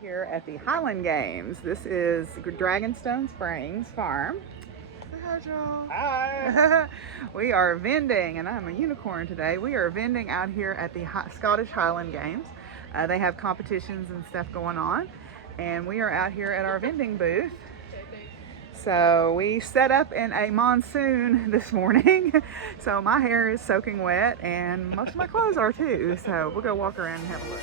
Here at the Highland Games. This is Dragonstone Springs Farm. Say hi, Joel. Hi. We are vending, and I'm a unicorn today. We are vending out here at the Scottish Highland Games. They have competitions and stuff going on, and we are out here at our vending booth. So we set up in a monsoon this morning, so my hair is soaking wet, and most of my clothes are too. So we'll go walk around and have a look.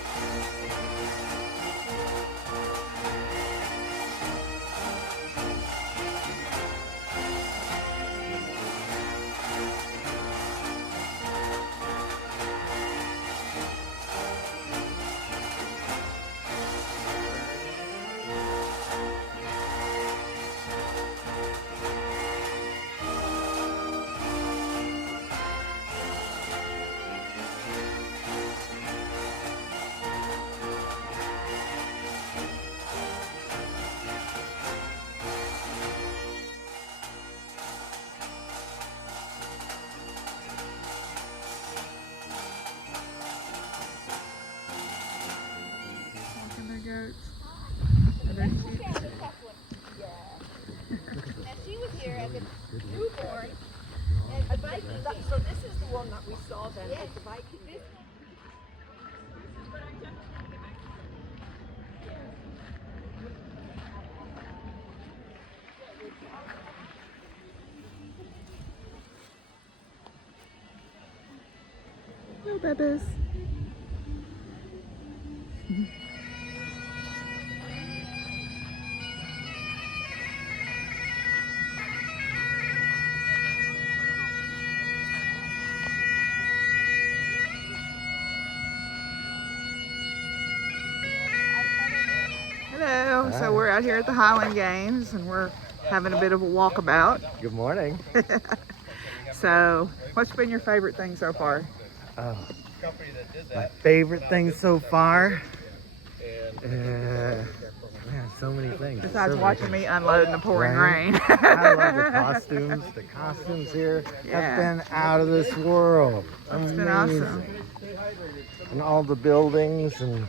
Goats. And she was here as a newborn and a Viking. So this is the one that we saw then as the Viking. Hello, babies. Hello. So we're out here at the Highland Games, and we're having a bit of a walkabout. Good morning. So, what's been your favorite thing so far? My favorite thing so far? Man, so many things. Besides watching me unload in the pouring rain. I love the costumes. The costumes here have been out of this world. It's been awesome. And all the buildings, and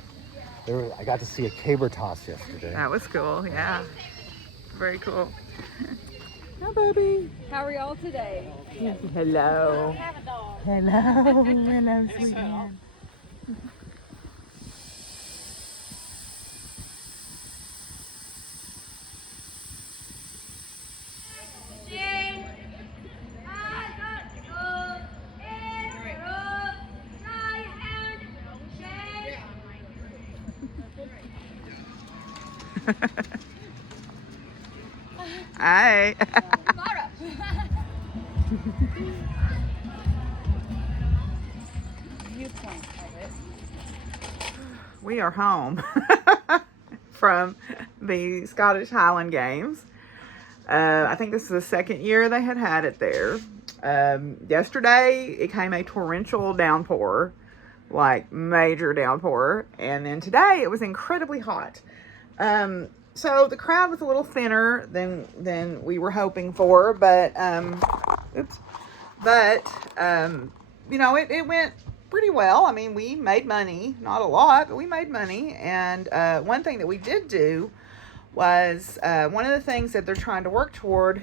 I got to see a caber toss yesterday. That was cool, yeah. Very cool. Hi, baby. How are y'all today? Hello. We have a dog. Hello. Hello, sweet man. Hi. We are home from the Scottish Highland Games. I think this is the second year they had it there. Yesterday it came a torrential downpour, like major downpour, and then today it was incredibly hot. So the crowd was a little thinner than we were hoping for, but you know, it went pretty well. I mean, we made money, not a lot, but we made money. And one thing that we did do was one of the things that they're trying to work toward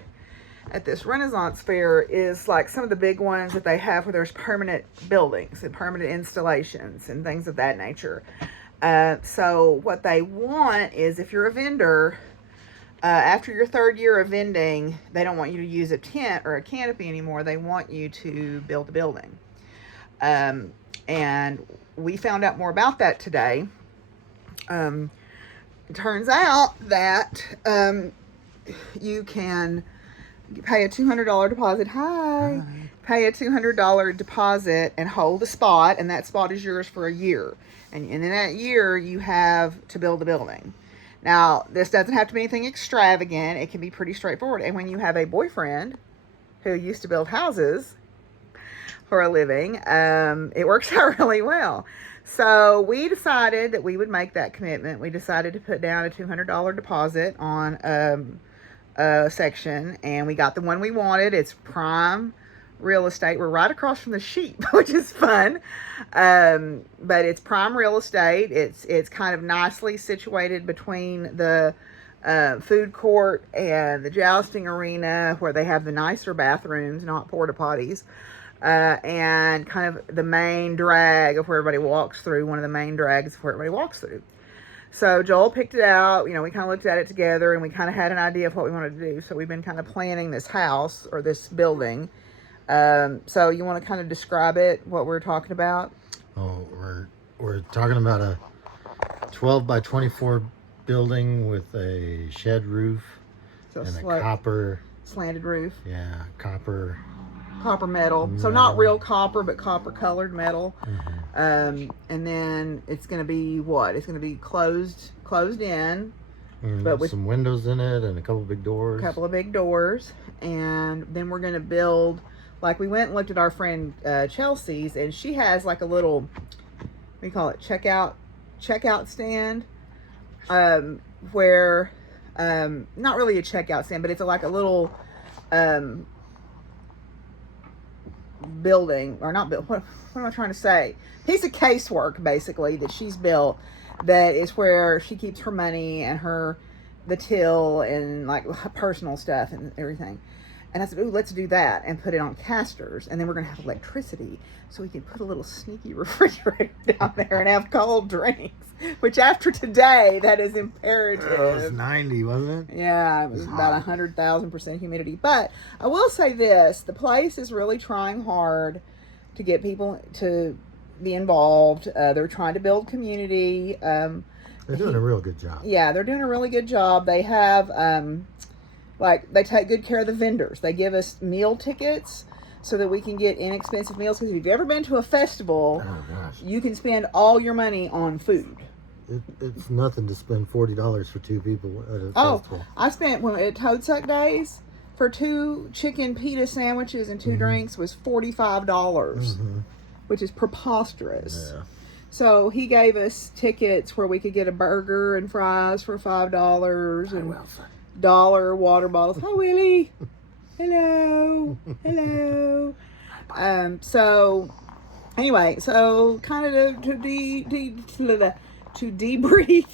at this Renaissance Fair is like some of the big ones that they have where there's permanent buildings and permanent installations and things of that nature. So what they want is, if you're a vendor, after your third year of vending, they don't want you to use a tent or a canopy anymore. They want you to build a building. And we found out more about that today. It turns out that you can pay a $200 deposit. Hi. Pay a $200 deposit and hold a spot, and that spot is yours for a year. And in that year, you have to build a building. Now, this doesn't have to be anything extravagant. It can be pretty straightforward. And when you have a boyfriend who used to build houses for a living, it works out really well. So we decided that we would make that commitment. We decided to put down a $200 deposit on a section, and we got the one we wanted. It's prime real estate. We're right across from the sheep, which is fun. But it's prime real estate. It's kind of nicely situated between the food court and the jousting arena, where they have the nicer bathrooms, not porta potties. And kind of the main drag of where everybody walks through, one of the main drags of where everybody walks through. So Joel picked it out. You know, we kind of looked at it together, and we kind of had an idea of what we wanted to do. So we've been kind of planning this house or this building. So you want to kind of describe it, what we're talking about? Oh, we're talking about a 12 by 24 building with a shed roof So and a copper slanted roof. Yeah, copper Metal. So not real copper, but copper colored metal. And then it's going to be what? It's going to be closed in. But with some windows in it and a couple big doors. And then we're going to build, like we went and looked at our friend Chelsea's, and she has like a little, what do you call it, checkout stand, where, not really a checkout stand, but it's like a little, building, or not build, what am I trying to say? Piece of casework, basically, that she's built, that is where she keeps her money and the till and like personal stuff and everything. And I said, ooh, let's do that and put it on casters. And then we're going to have electricity, so we can put a little sneaky refrigerator down there and have cold drinks. Which after today, that is imperative. It was 90, wasn't it? Yeah, it was about 100,000% humidity. But I will say this, the place is really trying hard to get people to be involved. They're trying to build community. They're doing a real good job. Yeah, they're doing a really good job. They have, they take good care of the vendors. They give us meal tickets so that we can get inexpensive meals. Because if you've ever been to a festival, you can spend all your money on food. It's nothing to spend $40 for two people at a festival. I spent, at Toad Suck Days, for 2 chicken pita sandwiches and 2 drinks was $45, which is preposterous. Yeah. So he gave us tickets where we could get a burger and fries for $5 and $1 water bottles. Hi, Willie. Hello. Hello. So anyway, so kind of to debrief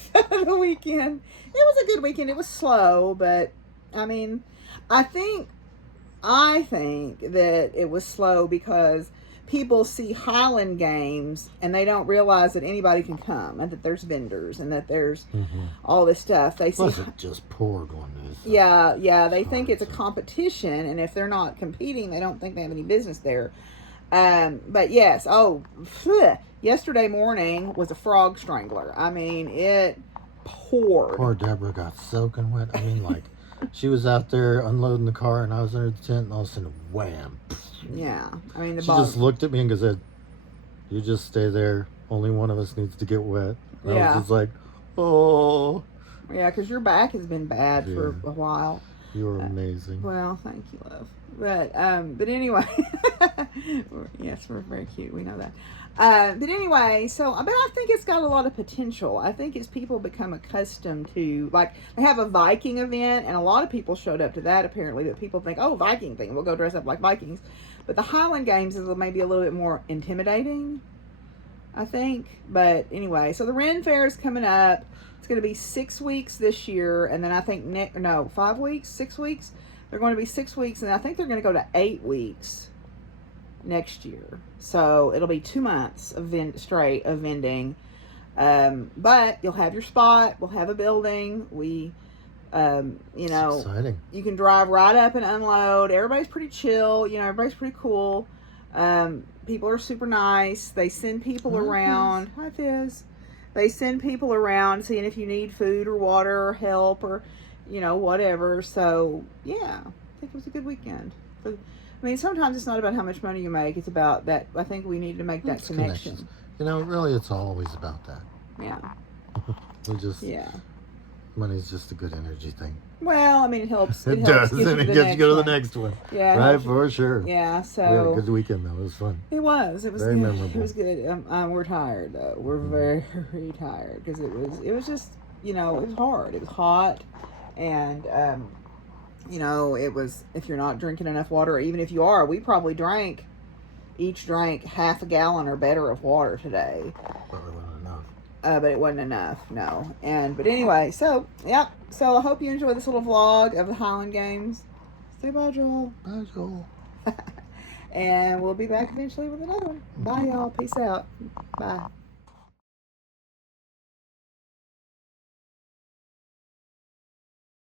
the weekend. It was a good weekend. It was slow, but I mean, I think that it was slow because people see Highland Games and they don't realize that anybody can come and that there's vendors and that there's all this stuff. They see it's just poor going to this. Yeah. They think it's a competition, and if they're not competing, they don't think they have any business there. But yes. Yesterday morning was a frog strangler. I mean, it poured. Poor Deborah got soaking wet. I mean, like, she was out there unloading the car, and I was under the tent, and all of a sudden, wham. Yeah. I mean, she just looked at me and said, "You just stay there. Only one of us needs to get wet." And I was just like, oh. Yeah, because your back has been bad for a while. You were amazing. Well, thank you, love. But anyway, yes, we're very cute. We know that. But anyway, but I think it's got a lot of potential. I think as people become accustomed to, like, they have a Viking event, and a lot of people showed up to that apparently, that people think, oh, Viking thing, we'll go dress up like Vikings. But the Highland Games is maybe a little bit more intimidating, I think. But anyway, so the Ren Fair is coming up. It's going to be 6 weeks this year, and then I think 5 weeks, 6 weeks. They're going to be 6 weeks, and I think they're going to go to 8 weeks next year. So it'll be 2 months of straight of vending. But you'll have your spot. We'll have a building. It's exciting. You can drive right up and unload. Everybody's pretty chill. Everybody's pretty cool. People are super nice. They send people around. Hi, Fizz. They send people around seeing if you need food or water or help or, whatever. So, yeah, I think it was a good weekend. I mean, sometimes it's not about how much money you make. It's about that. I think we need to make that connection. Really, it's always about that. Yeah. Money's just a good energy thing. Well, I mean, it helps. It does, and it gets you go to the next one. Yeah. Right, for sure. Yeah, so. We had a good weekend, though. It was fun. It was. It was very good. memorable. It was good. We're tired, though. We're very, very tired because it was just, it was hard. It was hot, and you know, it was, if you're not drinking enough water, or even if you are, we probably each drank half a gallon or better of water today. But it wasn't enough. But it wasn't enough, no. But anyway, so, yep. So I hope you enjoyed this little vlog of the Highland Games. Say bye, Joel. Bye, Joel. And we'll be back eventually with another one. Bye, y'all. Peace out. Bye.